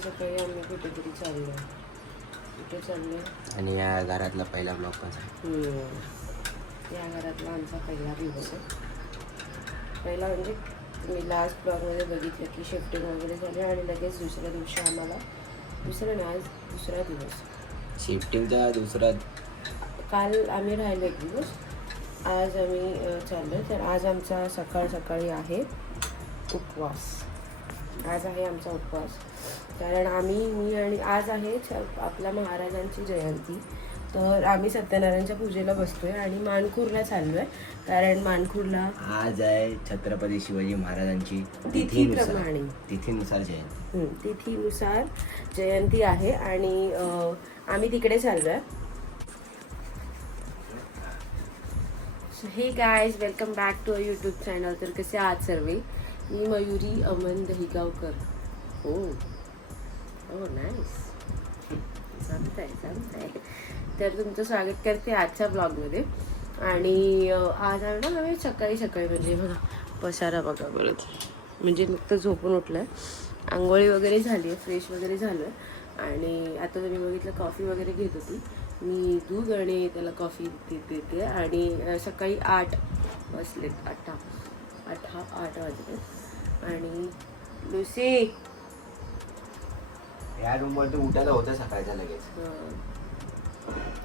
सकाळी सकाळी आम्ही कुठेतरी चाललो. कुठे चाललो? आणि या घरातला पहिला ब्लॉग पण आहे. या घरातला आमचा पहिला दिवस आहे. पहिला म्हणजे मी लास्ट ब्लॉगमध्ये बघितलं की शिफ्टिंग वगैरे झाली आणि लगेच दुसऱ्या दिवशी आम्हाला दुसरा दिवस शिफ्टिंगचा दुसरा. काल आम्ही राहिलो एक दिवस, आज आम्ही चाललो. तर आज आमचा सकाळी आहे उपवास. आज आहे आमचा उपवास कारण मी आणि आज आहे आपल्या महाराजांची जयंती. तर आम्ही सत्यनारायणच्या पूजेला बसतोय आणि मानखूरला चाललो आहे कारण मानखूरला आज आहे छत्रपती शिवाजी महाराजांची तिथीप्रमाणे तिथीनुसार जयंती. तिथीनुसार जयंती आहे आणि आम्ही तिकडे चाललो आहे. Hey guys, welcome back to a YouTube channel. तर कसे आहात सर्व? मी मयुरी अमन दहिगावकर. हो नाईस, जमतंय. तर तुमचं स्वागत करते आजच्या ब्लॉगमध्ये. आणि आज आहे ना आम्ही सकाळी म्हणजे बघा पसारा बघा बोलत, म्हणजे नुकतं झोपून उठलं आहे, आंघोळी वगैरे झाली आहे, फ्रेश वगैरे झालं आहे. आणि आता तुम्ही बघितलं कॉफी वगैरे घेत होती मी, दूध आणि त्याला कॉफी देते. आणि सकाळी 8 वाजलेत, 8 वाजले. आणि लुसी या रूमवर तू उठायला होतं सकाळचा लगेच.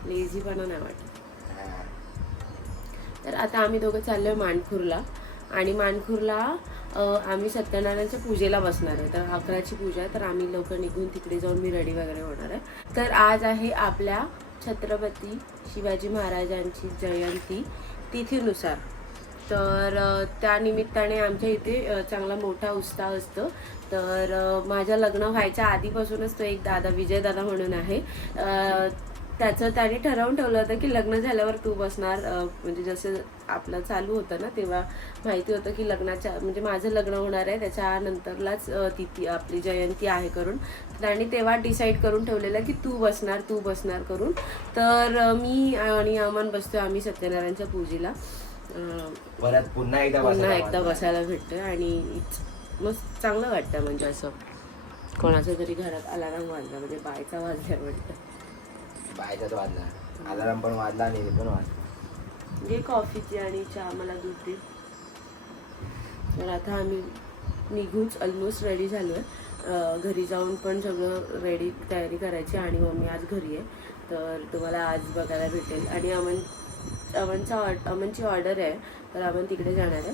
लेझीपणा नाही वाटत. तर आता आम्ही दोघं चाललो आहे मानखूरला. आणि मानखूरला आम्ही सत्यनारायणच्या पूजेला बसणार आहे. तर 11ची पूजा आहे, तर आम्ही लवकर निघून तिकडे जाऊन मी रेडी वगैरे होणार आहे. तर आज आहे आपल्या छत्रपती शिवाजी महाराजांची जयंती तिथीनुसार. तर त्या निमित्ताने आमच्या इथे चांगला मोठा उत्साह असतो. तर माझ्या लग्न व्हायच्या आधीपासूनच तो एक दादा, विजय दादा म्हणून आहे, त्याने ठरवून ठेवलं होतं की लग्न झाल्यावर तू बसणार. म्हणजे जसं आपलं चालू होतं ना, तेव्हा माहिती होतं की लग्नाच्या म्हणजे माझं लग्न होणार आहे त्याच्यानंतरलाच तिथी आपली जयंती आहे करून. त्यांनी तेव्हा डिसाईड करून ठेवलेलं की तू बसणार करून. तर मी आणि अमन बसतोय आम्ही सत्यनारायणच्या पूजेला. परत पुन्हा एकदा बसायला भेटतोय आणि मस्त चांगलं वाटतं. म्हणजे असं कोणाच्या तरी घरात अलाराम वाजला म्हणजे बायचा वाजल्या वाटतं. बायचाच वाजला, अलाराम पण वाजला आणि हे पण वाजला. जे कॉफीची आणि चहा मला दूध दे. तर आता आम्ही निघूच ऑलमोस्ट रेडी झालो आहे. घरी जाऊन पण सगळं रेडी तयारी करायची. आणि मम्मी आज घरी आहे तर तुम्हाला आज बघायला भेटेल. आणि अमनची ऑर्डर आहे तर अमन तिकडे जाणार आहे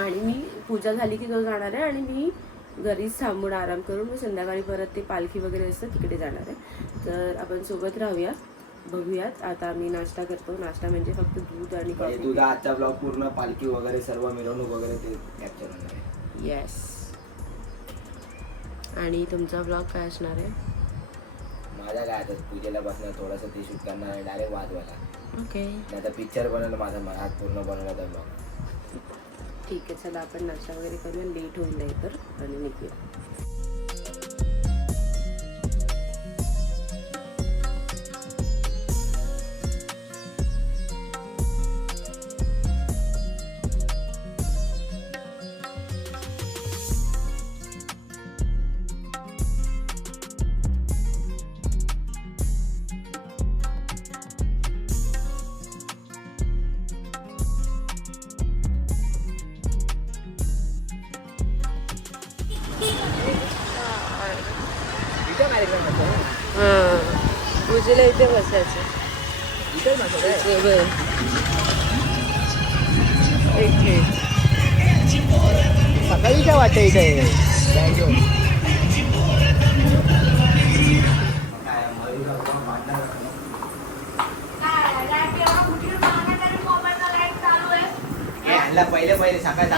आणि मी पूजा झाली की तो जाणार आहे. आणि मी घरीच थांबून आराम करून मी संध्याकाळी परत ते पालखी वगैरे असतं तिकडे जाणार आहे. तर आपण सोबत राहूया, बघूयात. आता आम्ही नाश्ता करतो. नाश्ता म्हणजे फक्त दूध आणि कॉफी. तुझा आजचा ब्लॉग पूर्ण पालखी वगैरे सर्व मिरवणूक वगैरे ते कॅप्चर होणार आहे. येस. आणि तुमचा ब्लॉग काय असणार आहे? माझा काय आता पूजेला बसणार, थोडंसं ते शूट करणार आणि डायरेक्ट वाजवायला. ओके, नाही तर पिक्चर बनवलं माझा आज पूर्ण बनवला तर ब्लॉग. ठीक आहे, चला आपण नाश्ता वगैरे करूया. लेट होईल नाही तर आणि निघूया. पूजेला इथे बसायचं. सकाळीच्या वाटते इथे. थँक्यू. पहिले सकाळी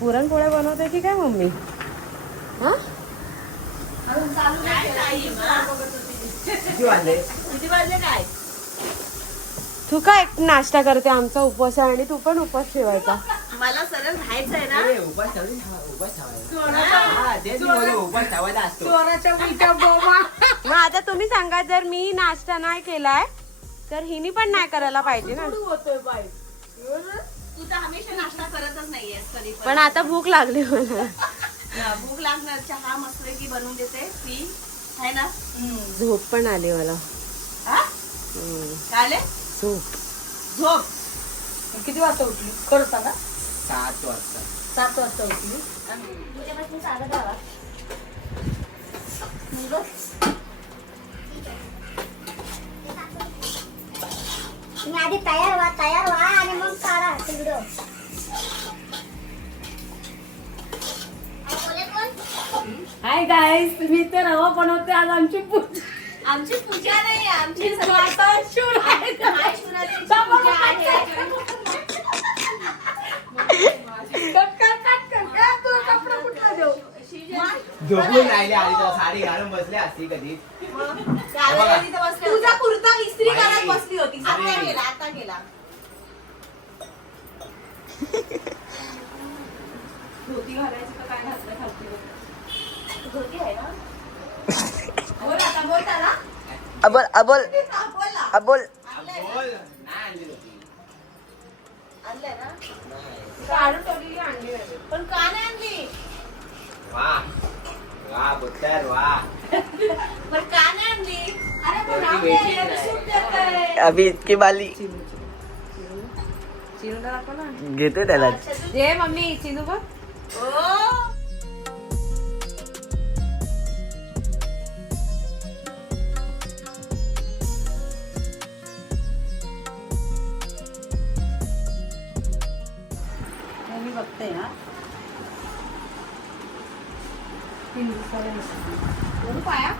पुरणपोळ्या बनवते की काय मम्मी? किती वाजले काय? तू काय नाश्ता करते? आमचा उपवास आहे आणि तू पण उपवास ठेवायचा. मला सरळ राहायचं आहे ना. उपास ठेवायचा असतो. मग आता तुम्ही सांगा, जर मी नाश्ता नाही केलाय तर हिनी पण नाही करायला पाहिजे ना. तू तर हमेशा नाश्ता करतच नाहीयेस कधी पण आता भूक लागली मला. भूक लागणार चहा मस्त की बनवून देते पी है ना. झोप पण आली मला. हा? काय आले? झोप. झोप किती वाजता उठली खरं सांगा. 7 वाजता. 7 वाजता उठली. तुझ्यापासून सांगत राहा. तुम्ही आधी तयार व्हा आणि मग काढा व्हिडिओ. हाय गाईस, मी ते रवा बनवते. आज आमची पूजा. आमची पूजा नाही आमची आता शूर आहे. हाय सुनाची पूजा आहे. कपडा कुठला देऊ. झोपून राहिले आली तर साडी घालून बसले असती कधी. तुझा कुर्ता इस्त्री करत बाई. बसली होती. आता बाई. गेला आता गेला. धोती घालायची तर काय घातलं खालती बघ. धोती आहे ना. बोल आता बोल त्याला. अबोल बोल ना. अबोल आणलंय ना? बोल नाही आणली होती. आणलंय ना. काढून ठेवलेली अंडी वगैरे. पण का नाही आणली. वा बुट्टर वा. पण का नाही आणली. अरे पण धोती राहू भेटली दे, नाही. सूट देतोय. अभी इतकी बाली चिनूला दाखव ना. घेते त्याला. अच्छा, तू- दे मम्मी चिनू बघ. ओ. मी बघते हा. बघू पाया.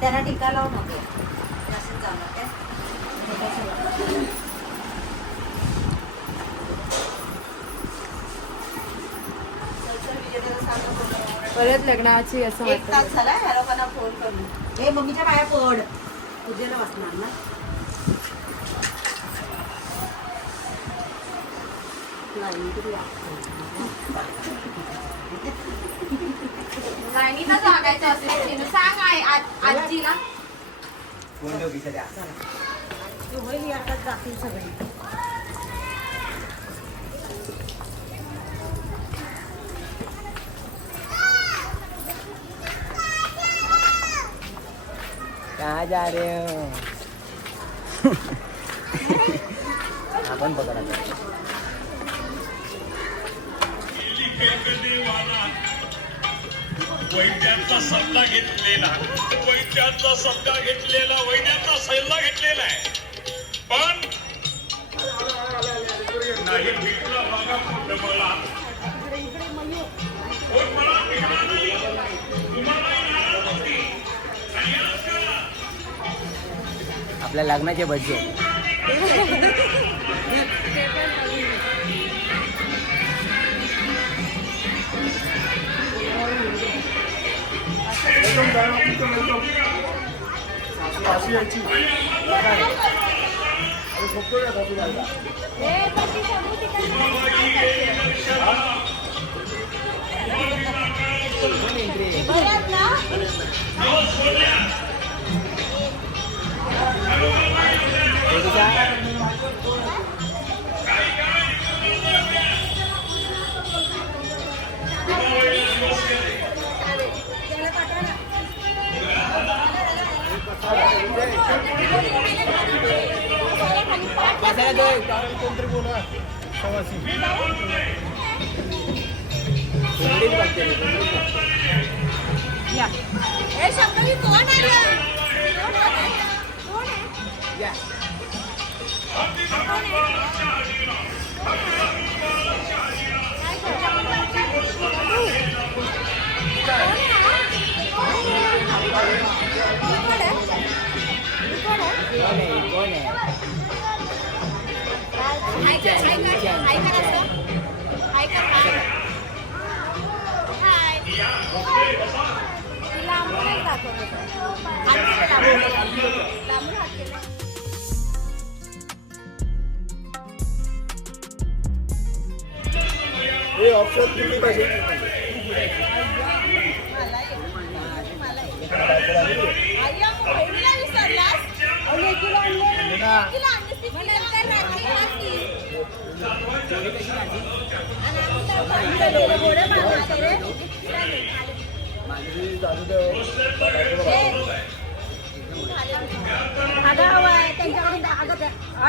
त्यांना टिका लावू नको. असं जाणार काय. परत लग्नाची असं एक वाटतं. तास झाला ह्या लोकांना फोन करून. हे मम्मीच्या पाया पड. पूजेला वाचणार ना. लाईनीला जागायचं असेल चिनू, सांग आहे आजीला. कोण देऊ पिशा द्या. तू होईल याच्यात जातील सगळे. कहाँ जा रहे हो. आपण पकडा. वैद्यांचा सल्ला घेतलेला वैद्यांचा सल्ला घेतलेला वैद्यांचा सल्ला घेतलेला आहे पण नाही भेटला बघा कुठं मला कोण मला भेटला नाही तुम्हालाही नाराज होती आणि आज का आपल्या लग्नाचे बजेट. हे शंभरी कोण आलं? कोण आलं? कोण आहे? कोण आहे. हाय कर, हाय कर, हाय कर असं. हाय कर, हाय. हाय. तिला आम्हाला दाखवत होतं. हात केला, लांबून हात केला. ऑप्शन किती पाहिजे.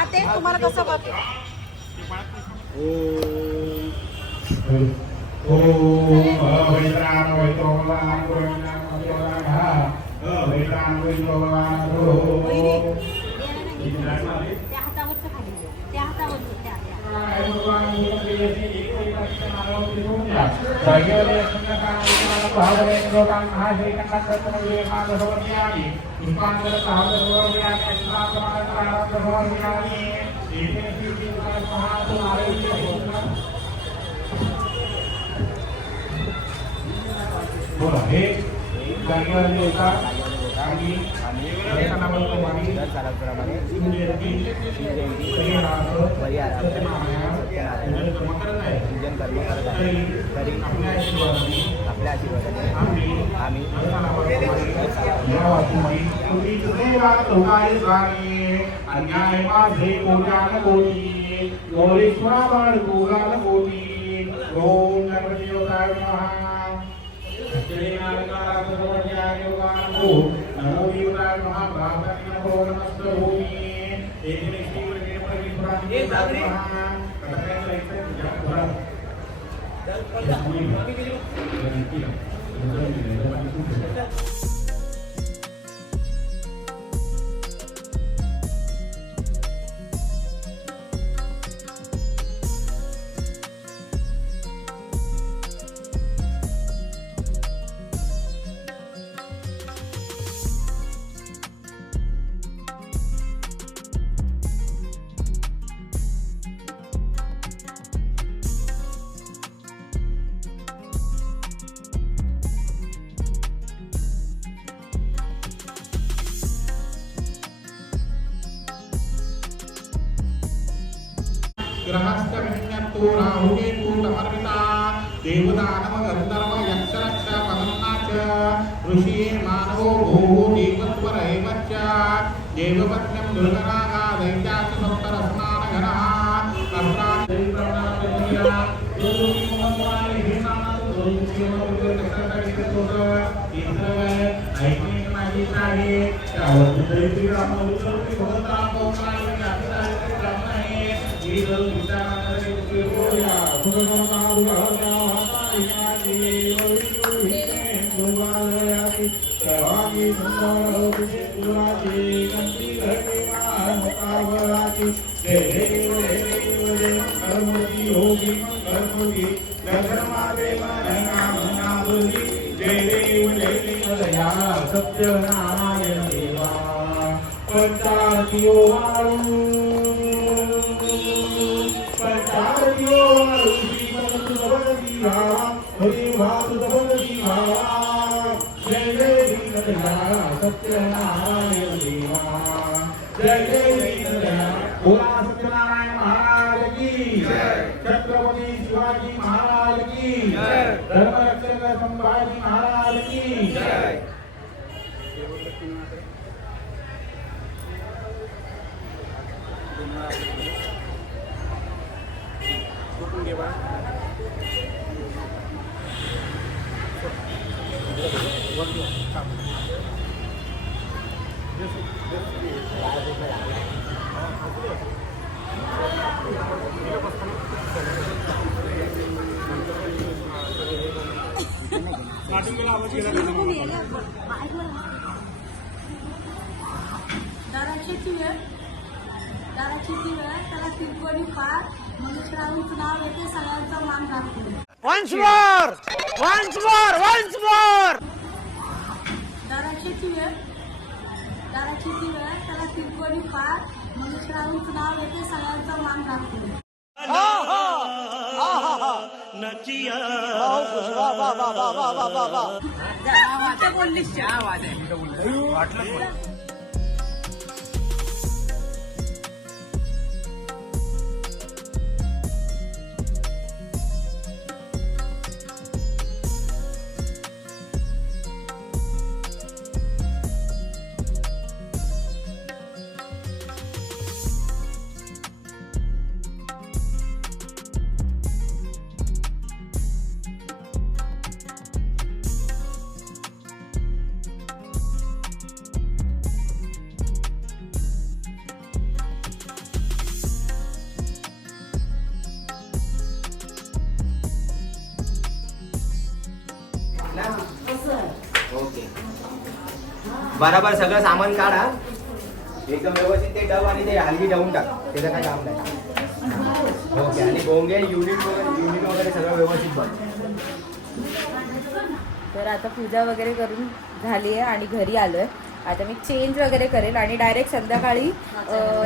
ते तुम्हाला कसं बघ त्या हातावरचं खाली त्या हातावरचं त्या बोला हे जागेवर येतात आणि प्रमाणे पूजन करणे करत आहे तरी आपल्या आशीर्वादाने आम्ही अन्याय माझे कोट्यान कोटी गौरीश्वरा बाळ गोगाल कोटी ओम गणपती योगाय नमः ग्रहस्थविन्यत्तो राहुगे पूर्णमर्विता देवदानव गंधर्व यक्षरक्ष पवन्नाच ऋषि मानवो भोगो देवत्वर एवच देवपत्न्यं दुर्गनागा दैत्याच सप्तरस्नानगणः अस्त्रादिप्रणामया योगिमोहनानि हिनानां दोषिमोगतकटकटोग इंद्रवय ऐकिक मागी आहे त्यावर दैत्री रामोत्सवी भवता पोकाय सत्यनारायण देवा पंचातियो सत्यनारायण देवा जय बोला सत्यनारायण महाराज की छत्रपती शिवाजी महाराज की धर्मरक्षक संभाजी महाराज की दाराची वेळ त्याला तिरकोणी पार मनुष्यरावून नाव येते सगळ्यांचा मान राखतो Once more! Once more! Once more! दाराची वेळ त्याला तिरकोणी पार मनुष्यरावून नाव येते सगळ्यांचा मान राखतो ना. ओके बरोबर सगळं सामान काढा एकदम व्यवस्थित ते डब आणि ते हलगी ठेवून टाक त्याचं काय काम नाही. ओके आणि गोंगे युनिट वगैरे सगळं व्यवस्थित बघ. तर आता पूजा वगैरे करून झाली आहे आणि घरी आलो आहे. आता मी चेंज वगैरे करेल आणि डायरेक्ट संध्याकाळी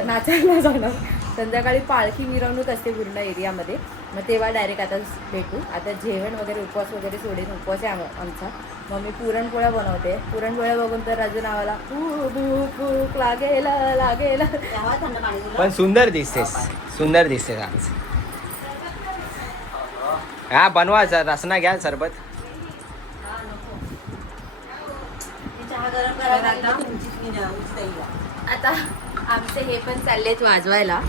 नाचायला जाणार. संध्याकाळी पालखी मिरवणूक असते पूर्ण एरियामध्ये, मग तेव्हा डायरेक्ट आता भेटू. आता जेवण वगैरे उपवास वगैरे सोडेन, उपवास आहे आमचा. मग मी पुरणपोळ्या बनवते. पुरणपोळ्या बघून तर राजू नावाला भूक लागेल लागेल. पण सुंदर दिसतेस, सुंदर दिसतेस आज. हा बनवा रसना घ्या सरबत. आता आमचे हे पण चाललेत वाजवायला.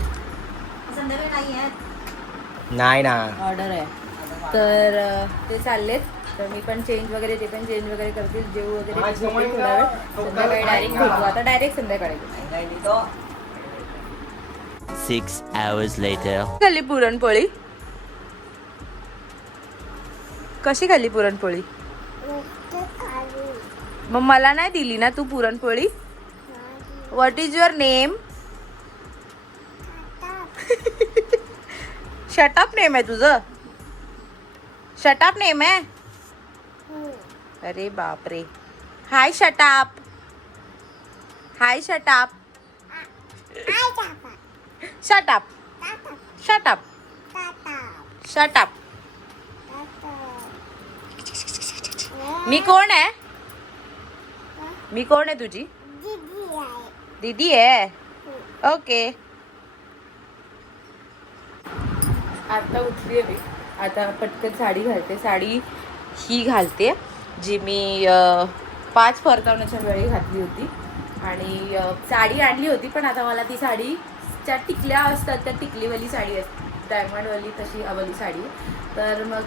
नाही ना ऑर्डर आहे तर ते चाललेत. तर मी पण चेंज वगैरे ते पण चेंज वगैरे करतील. जेव वगैरे थोडा वेळ संध्याकाळी डायरेक्ट भेटू. आता डायरेक्ट संध्याकाळी 6 hours later. खाल्ली पुरणपोळी? कशी खाल्ली पुरणपोळी? मग मला नाही दिली ना तू puran poli? What is your name? Shut up name आहे तुझं? शटअप नेम आहे? अरे बापरे. Hi shut up. Hi shut up. Shut up. Shut up. Shut up. मी कोण आहे? मी कोण आहे तुझी? दीदी आहे. ओके. आता उठली आहे मी. आता पटकन साडी घालते. साडी ही घालते जी मी 5 परतावण्याच्या वेळी घातली होती. आणि साडी आणली होती पण आता मला ती साडी ज्या टिकल्या असतात त्या टिकलीवाली साडी असते, डायमंडवाली तशी अवली साडी. तर मग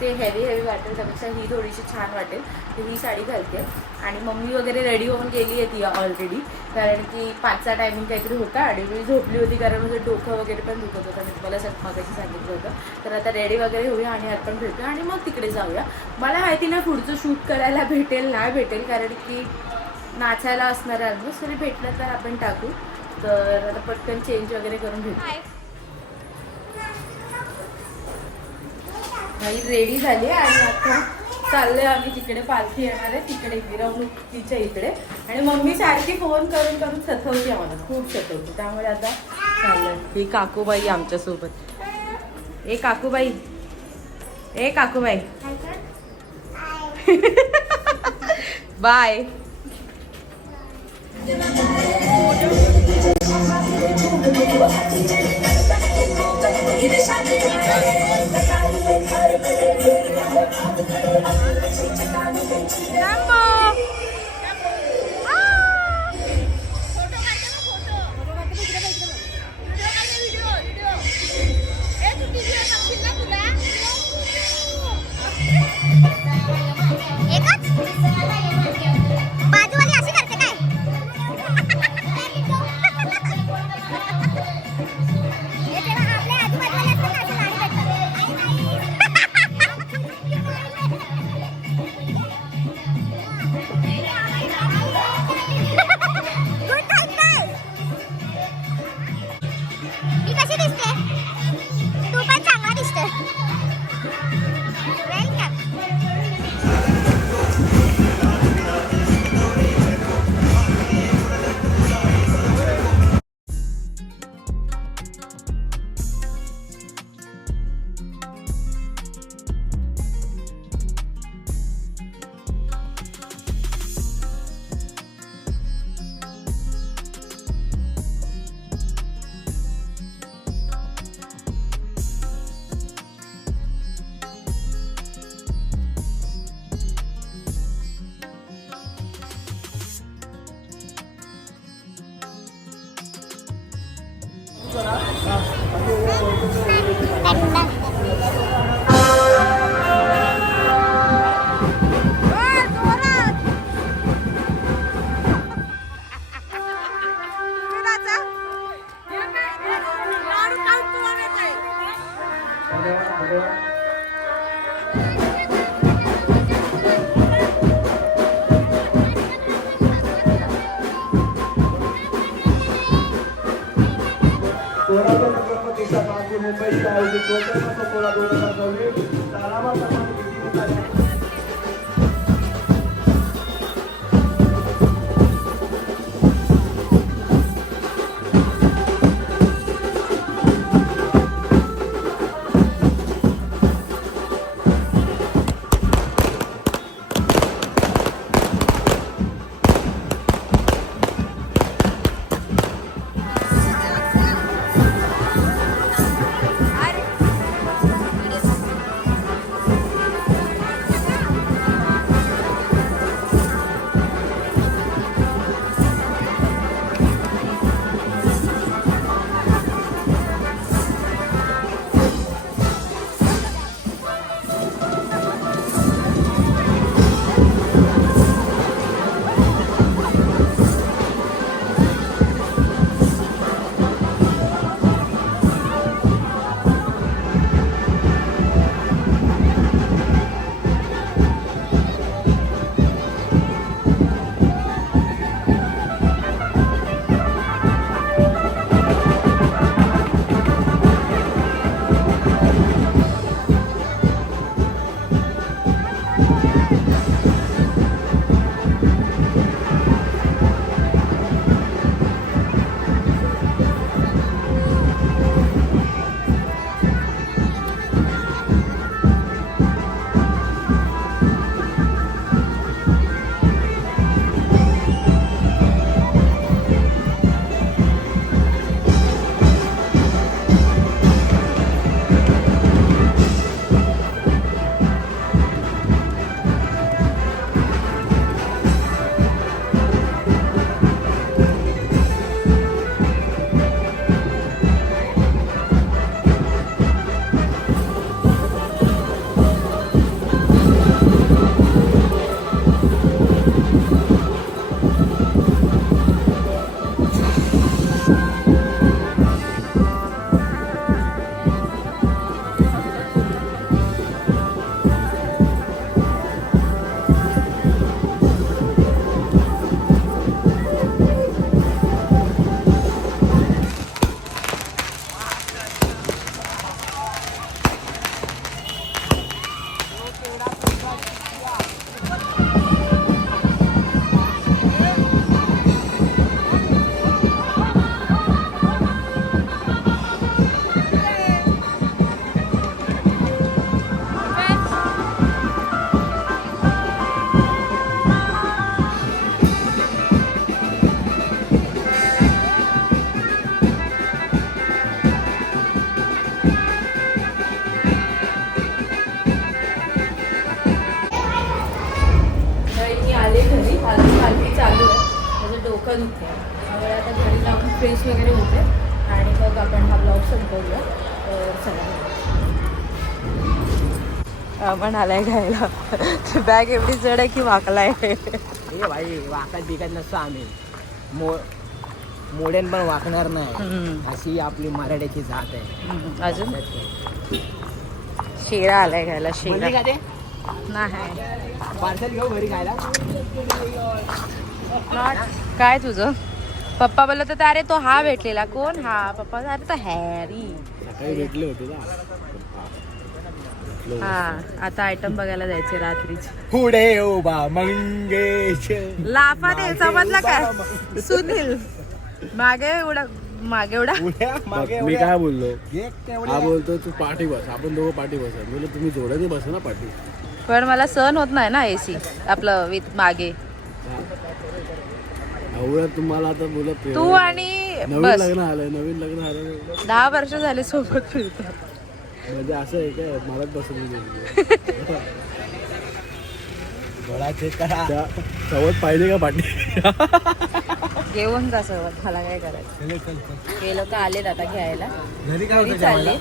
ते हेवी वाटेल त्यापेक्षा ही थोडीशी छान वाटेल तर ही साडी घालते. आणि मम्मी वगैरे रेडी होऊन गेली आहे ती ऑलरेडी, कारण की 5चा टायमिंग काहीतरी होता आणि मी झोपली होती कारण माझं डोकं वगैरे पण दुखत होतं. मी तुम्हाला मागाशी सांगितलं होतं. तर आता रेडी वगैरे होऊया आणि आपण भेटूया आणि मग तिकडे जाऊया. मला माहिती ना पुढचं शूट करायला भेटेल नाही भेटेल, कारण की नाचायला असणार आहे ऑलमोस्ट. तरी भेटलं तर आपण टाकू. तर आता पटकन चेंज वगैरे करून भेटू. नाही रेडी झाली आणि आता चाललोय आम्ही तिकडे. पालखी येणार आहे तिकडे मिरवणुकीच्या इकडे. आणि मम्मी सारखी फोन करून करून सतवते आम्हाला, खूप सतवते. त्यामुळे आता चाललंय. ही काकूबाई आमच्यासोबत. ए काकूबाई, ए काकूबाई बाय. कोणाच्या गणपतीचा मागे मुंबईचा आयोजित 2016 तालावा डोकं दुखते त्यामुळे आता घरी जाऊन फ्रेश वगैरे होते आणि मग आपण हा ब्लॉग संपवूया. तर चला आपण आलाय घ्यायला. बॅग एवढी जड आहे की वाकलाय. भाई वाकत बिकत नसतो आम्ही, मोडेन पण वाकणार नाही, अशी आपली मराठ्याची जात आहे. अजून शेरा आलाय घ्यायला. शेरा का ते नाही पार्सल घेऊ घरी खायला. काय तुझं पप्पा बोलत होते अरे तो हा भेटलेला कोण हा पप्पा अरे तो हॅरी सकाळी भेटले होते ना. हा आता आयटम बघायला जायचे रात्रीच. पुढे उभा मंगेश लाफा दे समजला काय सुनील मागे उडा मी काय बोललो, हा बोलतो तू पाठी बस, आपण दोघं पाठी बस. बोललो तुम्ही जोड्याने बसा ना पाठी. पण मला सहन होत नाही ना एसी आपलं विथ मागे. एवढं तुम्हाला आता बोलत तू आणि नवीन बस लग्न आलं 10 वर्ष झाले सोबत फिरतो. म्हणजे असं आहे काय मलाच बसून सवत पाहिजे का पाठी. घेऊन जा सोबत मला काय करायचं. हे लोक आलेत आता घ्यायला. घरी काय होतं चालले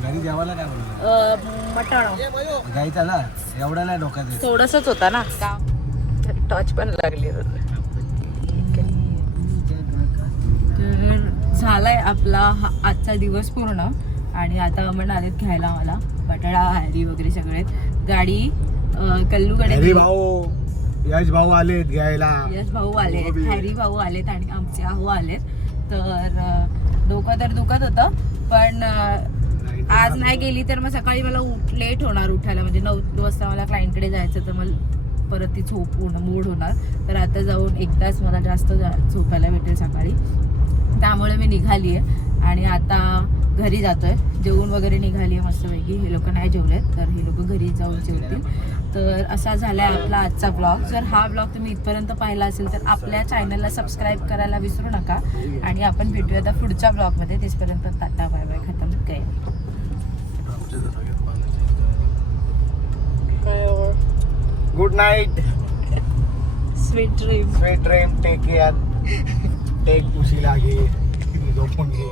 घरी जेवायला काय बोलतो मटण घ्यायचा ना, एवढा नाही डोक्यात. थोडंसंच होता ना टच पण लागली. झालाय आपला आजचा दिवस पूर्ण आणि आता आपण आलेत घ्यायला मला बटाटा हॅरी वगैरे सगळे. गाडी कल्लूकडे भाऊ यश भाऊ आलेत घ्यायला. यश भाऊ आलेत, हॅरी भाऊ आलेत आणि आमचे आहो आलेत. तर डोकं तर दुखत होतं, पण आज नाही गेली तर मग सकाळी मला लेट होणार उठायला, म्हणजे 9 वाजता मला क्लायंटकडे जायचं, तर मला परत ती झोप मोड होणार. तर आता जाऊन एकदाच मला जास्त झोपायला भेटेल सकाळी, त्यामुळे मी निघाली आहे आणि आता घरी जातोय. जेवून वगैरे निघाली आहे मस्तपैकी. हे लोक नाही जेवलेत, तर हे लोक घरी जाऊन जेवतील. तर असा झालाय आपला आजचा ब्लॉग. जर हा ब्लॉग तुम्ही इथपर्यंत पाहिला असेल तर आपल्या चॅनलला सबस्क्राईब करायला विसरू नका आणि आपण भेटूया आता पुढच्या ब्लॉगमध्ये. तिथपर्यंत टाटा बाय बाय, खतम काय. Good night, sweet dream. Sweet dream, take care, टेक उशी लागे, झोपून घे.